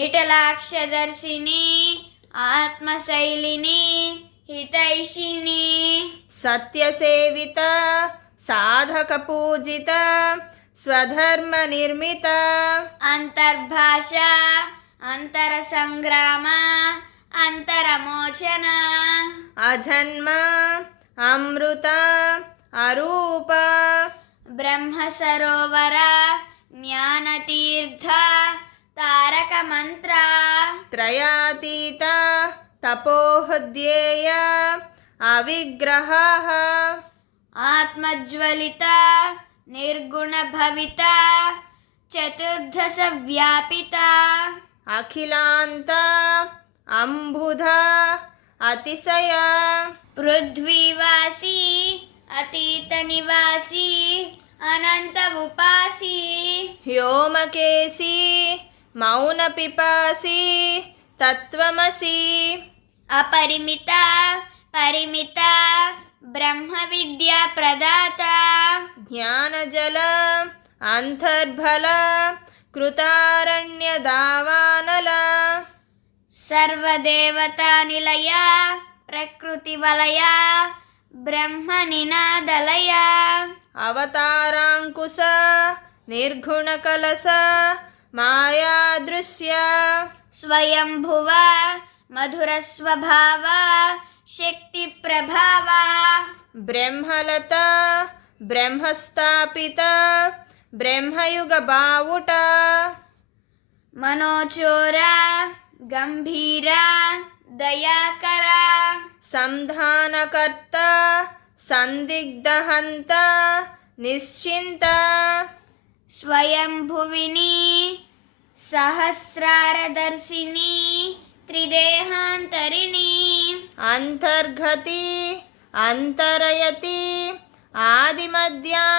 विठलाक्षदर्शिनी आत्मशैलिनी हितैषिणी। सत्यसेविता साधकपूजिता स्वधर्मनिर्मिता। अन्तर्भाषा अन्तरसङ्ग्राम अन्तरमोचना। अजन्म अमृत अरूप। ब्रह्म ब्रह्मसरोवर ज्ञानतीर्थ। मंत्र त्रयातीत तपोहध्येय निर्गुण आत्मज्वलिता निर्गुणभविता चतुर्धसव्यापिता अखिलान्ता अम्बुधा अतिशय पृथ्वीवासी अतीतनिवासी अनन्तमुपासी व्योमकेशी అఖిలాంత అంబుధ అతిశయ పృథ్వీవాసి అతీత నివాసి అనంత ఉపాసి హ్యోమకేసి మౌన పిపాసి తత్వమసి. అపరిమిత పరిమిత బ్రహ్మ విద్యా ప్రదాత. జ్ఞానజల అంతర్బల కృతారణ్య దావానల సర్వదేవతా నిలయ ప్రకృతి వలయ బ్రహ్మ నినాదలయ. అవతారాంకుశ నిర్గుణ కలస మాయాదృశ్య స్వయంభువ మధుర స్వభావ శక్తి ప్రభావ బ్రహ్మలత బ్రహ్మస్థాపిత బ్రహ్మయుగ బావుట మనోచోర గంభీర దయాకర సంధానకర్త సందిగ్ధహంత నిశ్చింత స్వయంభువిని సహస్రారదర్శిని త్రిదేహాంతరిణి. అంతర్గతి అంతరయతి ఆదిమధ్యాంతరహితిని.